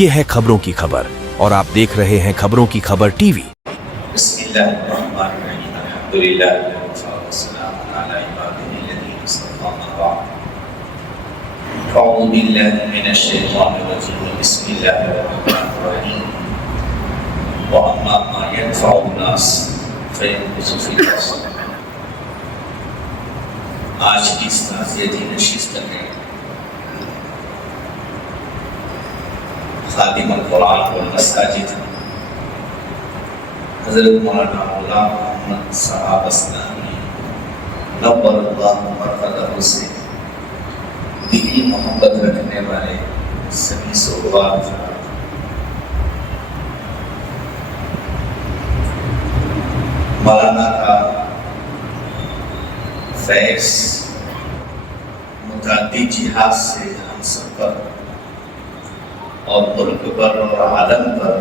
ये है खबरों की खबर और आप देख रहे हैं खबरों की खबर टीवी। बिस्मिल्लाहिर्रहमानिर्रहीम, अल्हम्दुलिल्लाह वस्सलामु अला इबादिहिल्लज़ीना इस्तफ़ा, अम्मा बअद। अऊज़ु बिल्लाहि मिनश शैतानिर रजीम, बिस्मिल्लाहिर्रहमानिर्रहीम। व अम्मा मा यनफ़अुन नास फ़यंकुसु फ़िल अर्ज़। आज की इस ताज़ियती नशिस्त में खादिमुल कुरान वल मसाजिद हज़रत मौलाना गुलाम मोहम्मद साहब अस्लामी नव्वरल्लाहु मरक़दहू से दिली मोहब्बत रखने वाले सभी सोहबान मौलाना का फैज़ मुताद्दिद जिहाद से हम सब पर और मुल्क पर और आलम पर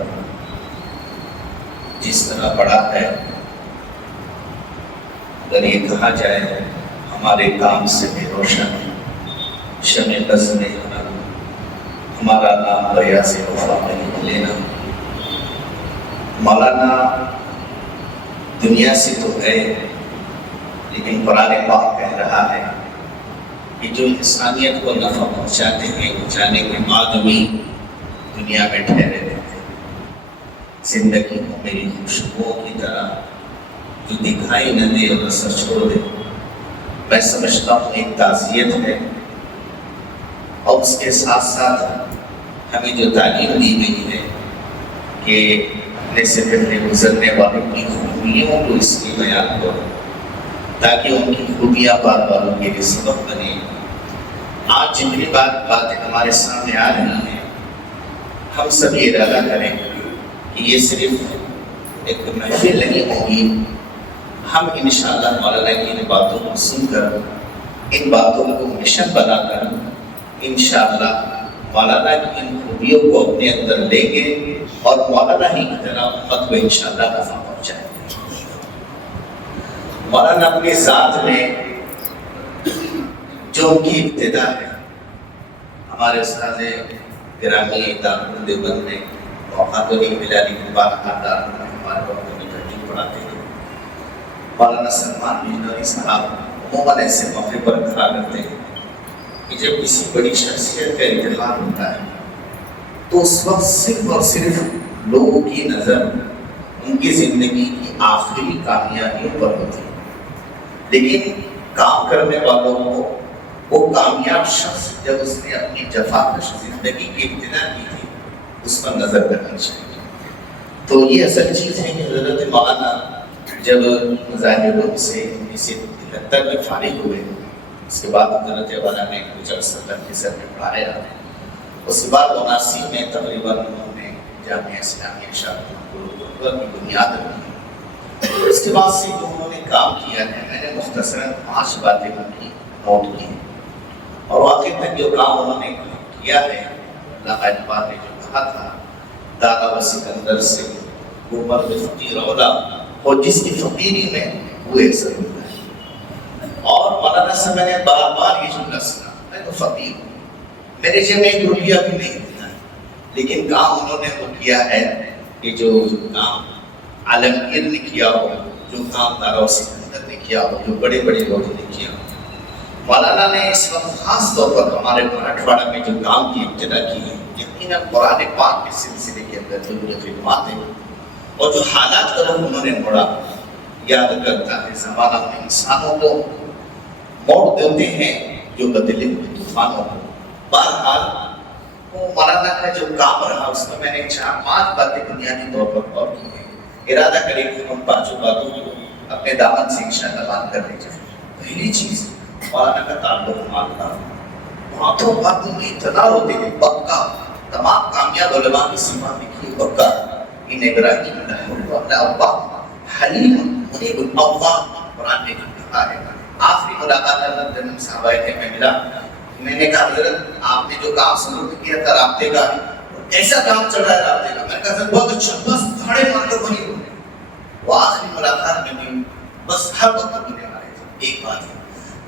जिस तरह बड़ा है, अगर ये कहा जाए हमारे काम से भी रोशन शमे बज़ में हमारा नाम दरिया से वफा में लेना। मौलाना दुनिया से तो गए, लेकिन कुरान पाक कह रहा है कि जो इंसानियत को नफ़ा पहुँचाते हैं वो जाने के बाद भी दुनिया में ठहरे रहते हैं। जिंदगी को मेरी खुशबुओं की तरह जो दिखाई न दे और असर छोड़ दे, मैं समझता हूँ एक ताज़ियत है। और उसके साथ साथ हमें जो तालीम दी गई है कि अपने से पहले गुजरने वालों की खूबियों को इसलिए बयान करो ताकि उनकी खूबियाँ बार बारों के लिए सबक बने। आज जितनी बातें हमारे सामने आ रही हैं, हम सभी इरादा करें कि ये सिर्फ एक महफिल नहीं होगी। हम इंशाअल्लाह मौलाना की इन बातों को सुनकर, इन बातों को मिशन बनाकर इंशाअल्लाह मौलाना की इन खूबियों को अपने अंदर लेंगे और मौलाना ही की तरह उम्मत को इंशाअल्लाह नफ़ा पहुँचाएंगे। मौलाना अपनी ज़ात में जो उनकी इब्तिदा है, हमारे उस्ताद गिरामी दारुल देवबंद में मौका तो नहीं मिला, लेकिन बात दारुल में हमारे वक्त में तहजीब पढ़ाते थे। मौलाना सलमान बिजनौरी साहब अमूमन ऐसे मौके पर कहा करते हैं कि जब किसी बड़ी शख्सियत का इंतकाल होता है तो उस वक्त सिर्फ और सिर्फ लोगों की नज़र उनकी ज़िंदगी की आखिरी कामयाबियों पर होती है, लेकिन काम करने वालों को वो कामयाब शख्स जब उसने अपनी जफाकश जिंदगी की इब्तिदा की थी उस पर नजर करनी चाहिए। तो ये असल चीज़ है कि हज़रत मौलाना जब मुजाहिदों से 1973 में फारिग हुए, उसके बाद हज़रत वाला ने कुछ अरसा तक के सर में पढ़ाया। उसके बाद 79 में तकरीबन उन्होंने जामिया इस्लामिया शाहपुर की बुनियाद रखी। उसके बाद से जो उन्होंने काम किया है, मैंने मुख्तसरन 5 बातें उनकी नोट की हैं और वाकई तक जो काम उन्होंने किया है, अल्लाह अकबर ने जो कहा था दादा व सिकंदर से गुरबत में फ़कीर औला और जिसकी फ़कीरी में हुए ज़रूर है। और मौलाना से मैंने बार बार ये जुमला सुना, मैं तो फ़कीर हूँ, मेरे जेब में 1 रुपया भी नहीं देता है, लेकिन काम उन्होंने वो किया है कि जो काम आलमगीर ने किया हो, जो काम दादा व सिकंदर ने किया हो, जो बड़े बड़े लोगों ने किया हो। मौलाना ने इस वक्त खास तौर पर हमारे मराठवाड़ा में जो काम की इब्तिदा की है, यकीनन कुरान पाक के सिलसिले के अंदर जो उनकी खिदमत है और जो हालात का रुख उन्होंने मोड़ा, याद करता है ज़माना में इंसानों को मोड़ देते हैं जो बदले हुए तूफानों को। बहरहाल वो मौलाना का जो काम रहा उसमें मैंने 4-5 बातें बुनियादी तौर पर गौर की है। इरादा करें कि उन 5 बातों को अपने दामन से इंशाअल्लाह बात कर लीजिए। पहली चीज़, मौलाना का ताल्लुक माल का, बातों बातों में इतना होते हैं पक्का, तमाम कामयाब उलमा की सीमा लिखी पक्का। इन इब्राहिम अल्लाह हलीम मुनीब अव्वाह कुरान में कहा है। आखिरी मुलाकात जन्म साहबा के में मिला, मैंने कहा हज़रत आपने जो काम शुरू किया था राब्ते का, ऐसा काम चल रहा है राब्ते का, मैंने कहा बहुत अच्छा, बस धड़े मारकर वही बोले। वो आखिरी मुलाकात में भी बस हर वक्त बोलने वाले थे एक बात है।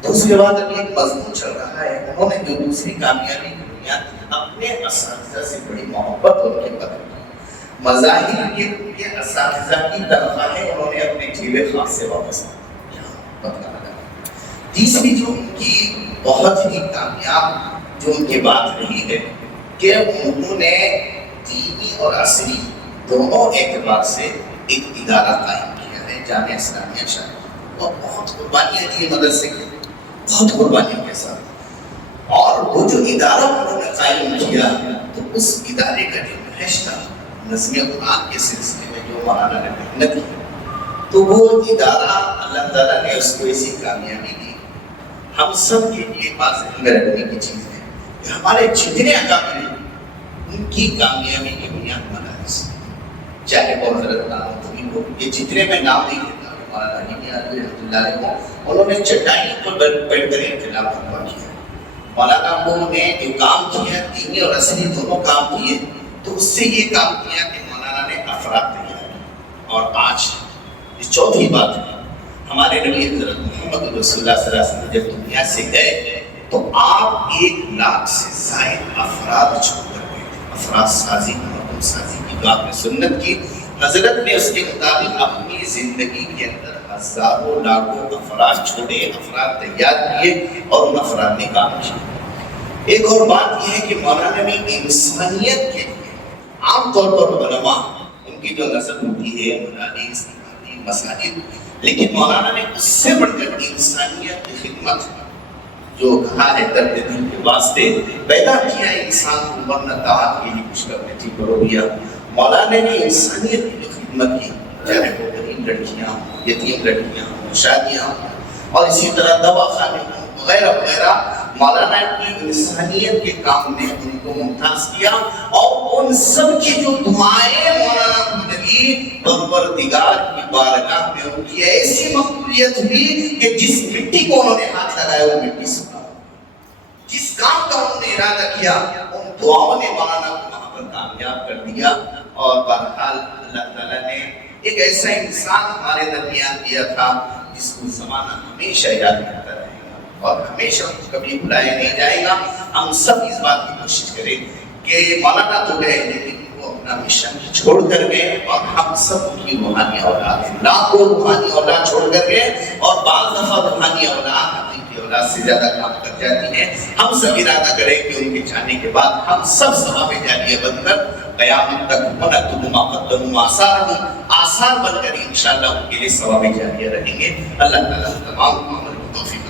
तो उसके बाद अभी एक मजमून चल रहा है, उन्होंने जो दूसरी कामयाबी की बुनियाद अपने اپنے اساتذہ سے بڑی محبت اور ان کے قدر کی۔ مظاہر کے اساتذہ کی تنخواہیں انہوں نے اپنے جیب خاص سے واپس کی۔ تیسری جو ان کی بہت ہی کامیاب جو ان کی بات رہی ہے کہ انہوں نے دینی اور عصری دونوں اعتبار سے ایک ادارہ قائم کیا ہے، جامعہ اسلامیہ شاہ، اور بہت قربانیاں دی مدرسے کی، بہت قربانیوں کے ساتھ۔ اور وہ جو ادارہ انہوں نے قائم کیا تو اس ادارے کا جو نہج تھا نظم قرآن کے سلسلے میں جو مولانا نے محنت کی، تو وہ ادارہ اللہ تعالیٰ نے اس کو ایسی کامیابی دی۔ ہم سب کے لیے بات ذہن میں رکھنے کی چیز ہے کہ ہمارے جتنے اکابر ہیں ان کی کامیابی کی بنیاد مدارس، چاہے وہ حضرت نانوتوی ہو، یہ جتنے میں نام نہیں لیتا، مولانا علی میاں رحمۃ اللہ علیہ کو انہوں نے چٹائی پر بیٹھ کر انقلاب برپا کیا۔ مولانا کو نے جو کام کیا دینی اور عصری دونوں کام کیے، تو اس سے یہ کام کیا کہ مولانا نے افراد تیار کیے۔ اور آج یہ چوتھی بات ہے، ہمارے نبی حضرت محمد رسول اللہ صلی اللہ علیہ وسلم جب دنیا سے گئے تو آپ 1 لاکھ سے زائد افراد چھوڑ کر گئے تھے۔ افراد سازی محکم سازی کی جو آپ نے سنت کی، حضرت نے اس کے مطابق اپنی زندگی کے اندر ہزاروں لاکھوں افراد چھوڑے، افراد تیار کیے اور ان افراد نے کام کیا۔ ایک اور بات یہ ہے کہ مولانا نے انسانیت کے لیے عام طور پر علماء ان کی جو نظر ہوتی ہے مدارس مساجد، لیکن مولانا نے اس سے بڑھ کر انسانیت کی خدمت جو کہا ہے درد دل کے واسطے پیدا کیا انسان کو ورنہ طاعت کے لیے کچھ کرنے تھی کرو۔ مولانا نے انسانیت کی جو خدمت کی، چاہے وہ غریب لڑکیاں ہوں، یتیم لڑکیاں ہوں، شادیاں ہوں، اور اسی طرح دوا خانے ہوں وغیرہ وغیرہ، مولانا کی انسانیت کے کام نے ان کو ممتاز کیا۔ اور ان سب کی جو دعائیں مولانا کو لگی، پروردگار کی بارگاہ میں ان کی ایسی مقبولیت ہوئی کہ جس مٹی کو انہوں نے ہاتھ لگایا وہ مٹی سنا، جس کام کا انہوں نے ارادہ کیا ان دعاؤں نے مولانا کو وہاں پر کامیاب کر دیا۔ اور بہرحال اللہ تعالیٰ نے ایک ایسا انسان ہمارے درمیان دیا تھا جس کو زمانہ ہمیشہ یاد کرتا رہے گا اور ہمیشہ کبھی بلایا نہیں جائے گا۔ ہم سب اس بات کی کوشش کریں کہ مولانا تو گئے لیکن وہ اپنا مشن چھوڑ کر گئے، اور ہم سب کی روحانی اولاد ہیں، لاکھوں روحانی اولاد چھوڑ کر گئے، اور بعض دفعہ روحانی اولاد اپنی کی اولاد سے زیادہ کام کر جاتی ہیں۔ ہم سب ارادہ کریں کہ ان کے جانے کے بعد ہم سب ثواب جاریہ بن کر قیامت تک ونکتب ما قدموا آثار بن کر انشاءاللہ ان کے لیے ثواب جاریہ رہیں گے۔ اللہ تعالیٰ تمام عمل کو توفیق